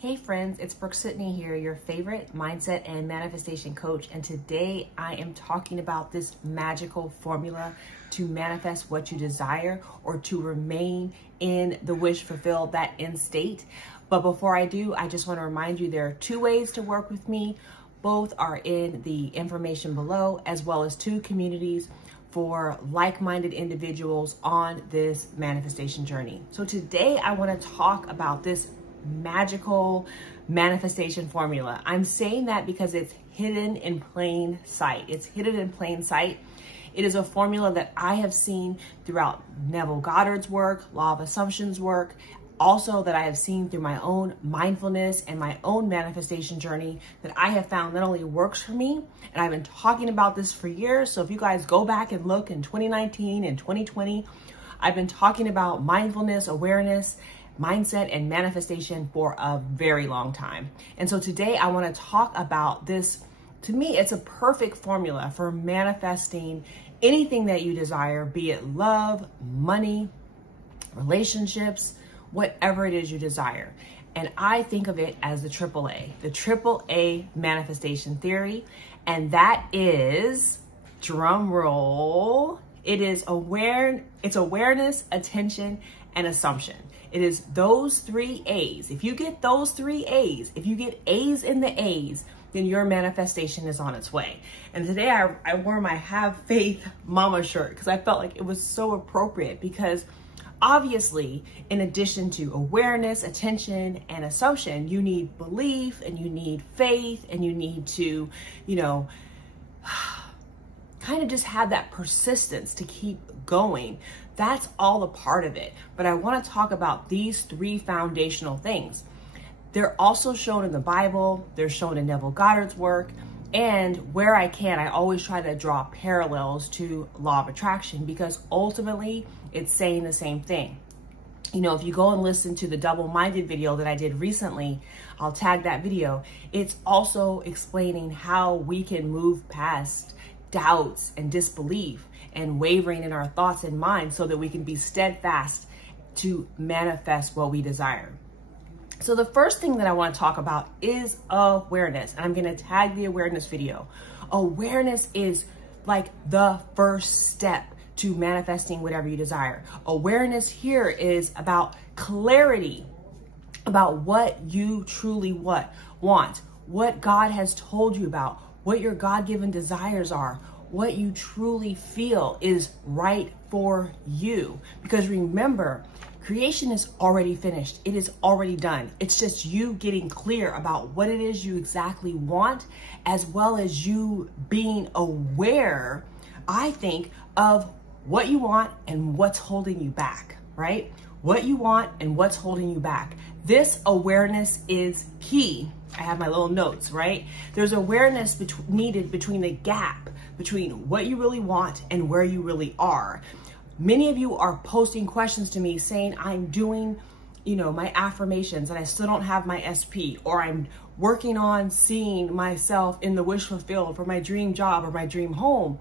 Hey friends, it's Brooke-Sidney here, your favorite mindset and manifestation coach. And today I am talking about this magical formula to manifest what you desire or to remain in the wish fulfilled, that end state. But before I do, I just want to remind you there are two ways to work with me. Both are in the information below, as well as two communities for like-minded individuals on this manifestation journey. So today I want to talk about this magical manifestation formula. I'm saying that because it's hidden in plain sight. It's hidden in plain sight. It is a formula that I have seen throughout Neville Goddard's work, Law of Assumptions work, also that I have seen through my own mindfulness and my own manifestation journey that I have found not only works for me, and I've been talking about this for years. So if you guys go back and look in 2019 and 2020, I've been talking about mindfulness, awareness, mindset, and manifestation for a very long time. And so today I want to talk about this. To me, it's a perfect formula for manifesting anything that you desire, be it love, money, relationships, whatever it is you desire. And I think of it as the triple A manifestation theory. And that is, drum roll, it's awareness, attention, and assumption. It is those three A's. If you get those three A's, if you get A's in the A's, then your manifestation is on its way. And today I wore my Have Faith Mama shirt because I felt like it was so appropriate, because obviously, in addition to awareness, attention, and assumption, you need belief and you need faith and you need to, kind of just have that persistence to keep going. That's all a part of it. But I want to talk about these three foundational things. They're also shown in the Bible. They're shown in Neville Goddard's work. And where I can, I always try to draw parallels to Law of Attraction, because ultimately it's saying the same thing. If you go and listen to the double-minded video that I did recently, I'll tag that video. It's also explaining how we can move past doubts and disbelief and wavering in our thoughts and minds so that we can be steadfast to manifest what we desire. So the first thing that I want to talk about is awareness. And I'm going to tag the awareness video. Awareness is like the first step to manifesting whatever you desire. Awareness here is about clarity about what you truly want, what God has told you about, what your God-given desires are, what you truly feel is right for you. Because remember, creation is already finished. It is already done. It's just you getting clear about what it is you exactly want, as well as you being aware, I think, of what you want and what's holding you back, right? What you want and what's holding you back. This awareness is key. I have my little notes, right? There's awareness needed between the gap between what you really want and where you really are. Many of you are posting questions to me saying, I'm doing, my affirmations and I still don't have my SP, or I'm working on seeing myself in the wish fulfilled for my dream job or my dream home,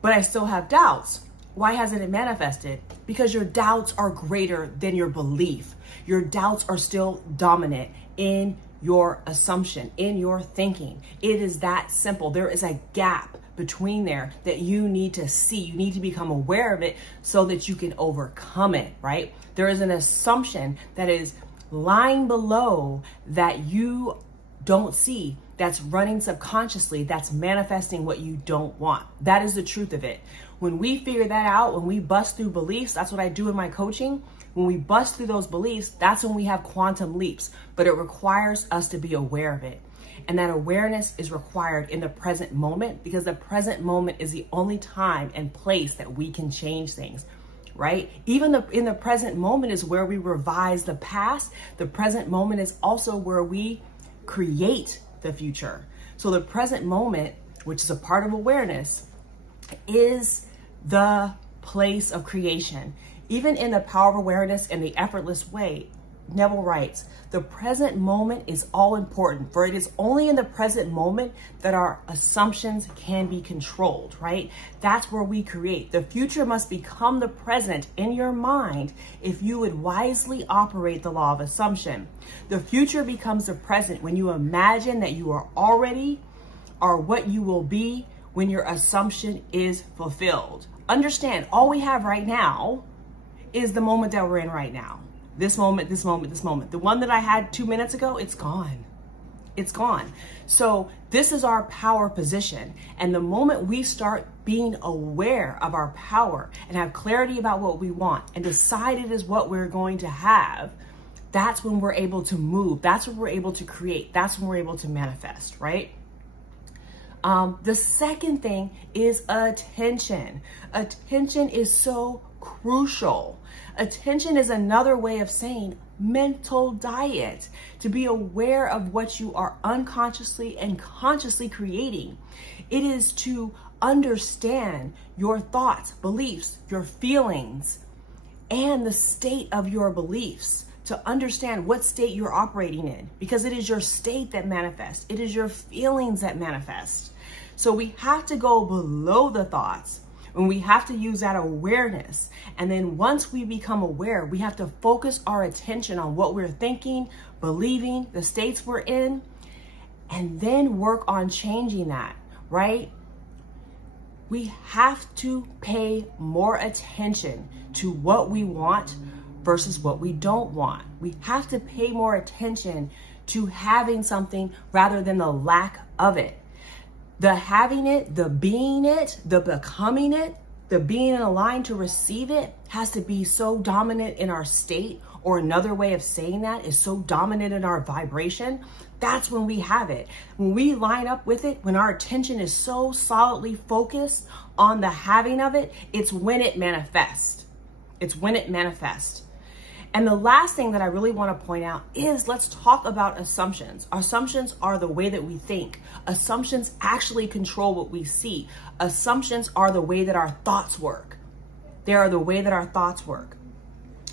but I still have doubts. Why hasn't it manifested? Because your doubts are greater than your belief. Your doubts are still dominant in your assumption, in your thinking. It is that simple. There is a gap between there that you need to see. You need to become aware of it so that you can overcome it, right? There is an assumption that is lying below that you don't see, that's running subconsciously, that's manifesting what you don't want. That is the truth of it. When we figure that out, when we bust through beliefs, that's what I do in my coaching. When we bust through those beliefs, that's when we have quantum leaps, but it requires us to be aware of it. And that awareness is required in the present moment, because the present moment is the only time and place that we can change things, right? Even in the present moment is where we revise the past. The present moment is also where we create the future. So the present moment, which is a part of awareness, is the place of creation. Even in the power of awareness and the effortless way, Neville writes, the present moment is all important, for it is only in the present moment that our assumptions can be controlled, right? That's where we create. The future must become the present in your mind if you would wisely operate the law of assumption. The future becomes the present when you imagine that you are already or what you will be when your assumption is fulfilled. Understand, all we have right now is the moment that we're in right now. This moment, this moment, this moment. The one that I had 2 minutes ago, it's gone. It's gone. So this is our power position. And the moment we start being aware of our power and have clarity about what we want and decide it is what we're going to have, that's when we're able to move. That's when we're able to create. That's when we're able to manifest, right? The second thing is attention. Attention is so crucial. Attention is another way of saying mental diet, to be aware of what you are unconsciously and consciously creating. It is to understand your thoughts, beliefs, your feelings, and the state of your beliefs, to understand what state you're operating in, because it is your state that manifests. It is your feelings that manifest. So we have to go below the thoughts, and we have to use that awareness. And then once we become aware, we have to focus our attention on what we're thinking, believing, the states we're in, and then work on changing that, right? We have to pay more attention to what we want versus what we don't want. We have to pay more attention to having something rather than the lack of it. The having it, the being it, the becoming it, the being in a line to receive it has to be so dominant in our state, or another way of saying that is so dominant in our vibration. That's when we have it. When we line up with it, when our attention is so solidly focused on the having of it, it's when it manifests. It's when it manifests. And the last thing that I really want to point out is, let's talk about assumptions. Assumptions are the way that we think. Assumptions actually control what we see. Assumptions are the way that our thoughts work. They are the way that our thoughts work.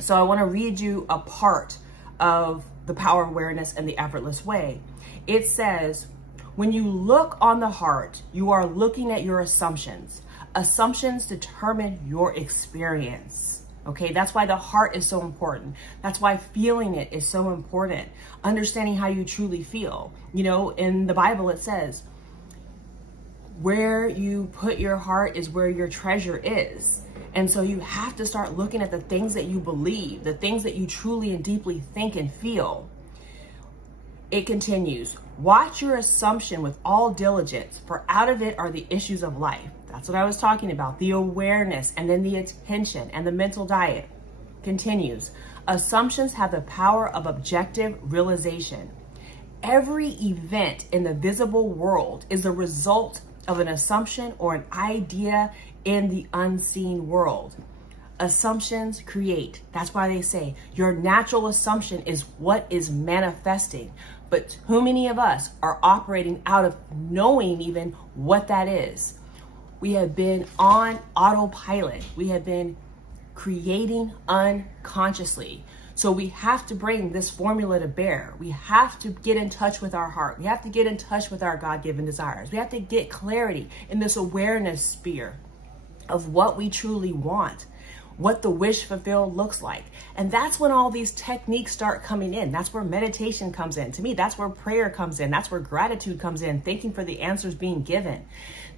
So I want to read you a part of the Power of Awareness and the Effortless Way. It says, when you look on the heart, you are looking at your assumptions. Assumptions determine your experience. Okay, that's why the heart is so important. That's why feeling it is so important. Understanding how you truly feel. You know, in the Bible it says, where you put your heart is where your treasure is. And so you have to start looking at the things that you believe, the things that you truly and deeply think and feel. It continues, watch your assumption with all diligence, for out of it are the issues of life. That's what I was talking about, the awareness, and then the attention and the mental diet. Continues, assumptions have the power of objective realization. Every event in the visible world is a result of an assumption or an idea in the unseen world. Assumptions create. That's why they say your natural assumption is what is manifesting. But too many of us are operating out of knowing even what that is. We have been on autopilot. We have been creating unconsciously. So we have to bring this formula to bear. We have to get in touch with our heart. We have to get in touch with our God-given desires. We have to get clarity in this awareness sphere of what we truly want, what the wish fulfilled looks like. And that's when all these techniques start coming in. That's where meditation comes in. To me, that's where prayer comes in. That's where gratitude comes in, thanking for the answers being given.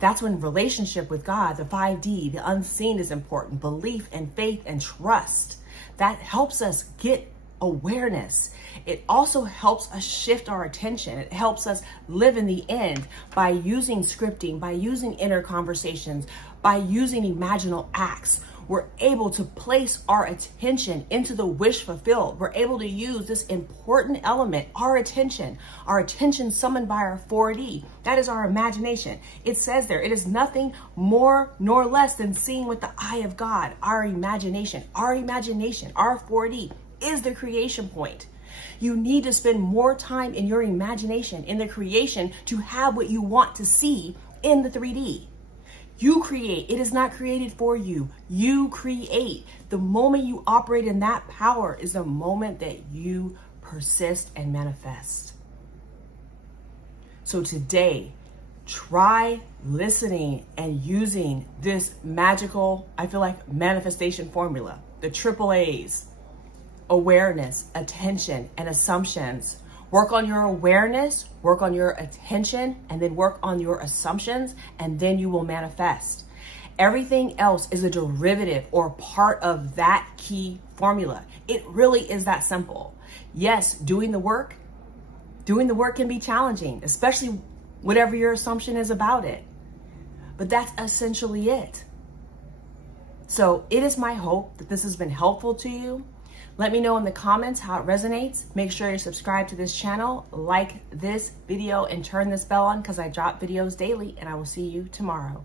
That's when relationship with God, the 5D, the unseen is important. Belief and faith and trust. That helps us get awareness. It also helps us shift our attention. It helps us live in the end by using scripting, by using inner conversations, by using imaginal acts. We're able to place our attention into the wish fulfilled. We're able to use this important element, our attention summoned by our 4D. That is our imagination. It says there, it is nothing more nor less than seeing with the eye of God. Our imagination, our 4D is the creation point. You need to spend more time in your imagination, in the creation, to have what you want to see in the 3D. You create. It is not created for you. You create. The moment you operate in that power is the moment that you persist and manifest. So today, try listening and using this magical, I feel like, manifestation formula, the triple A's: awareness, attention, and assumptions. Work on your awareness, work on your attention, and then work on your assumptions, and then you will manifest. Everything else is a derivative or part of that key formula. It really is that simple. Yes, doing the work can be challenging, especially whatever your assumption is about it. But that's essentially it. So it is my hope that this has been helpful to you. Let me know in the comments how it resonates. Make sure you subscribe to this channel, like this video, and turn this bell on because I drop videos daily, and I will see you tomorrow.